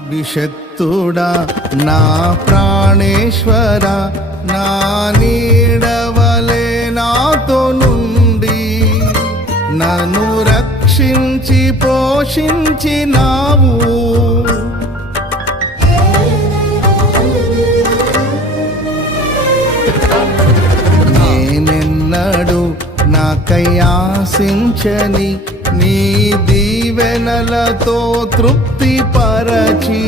అభిషక్తుడా నా ప్రాణేశ్వర నా నీడవలే నాతో నుండి నన్ను రక్షించి పోషించినావు. నేనెన్నడు నాకై ఆశించని నీ దీవెనలతో తృప్తి పరచి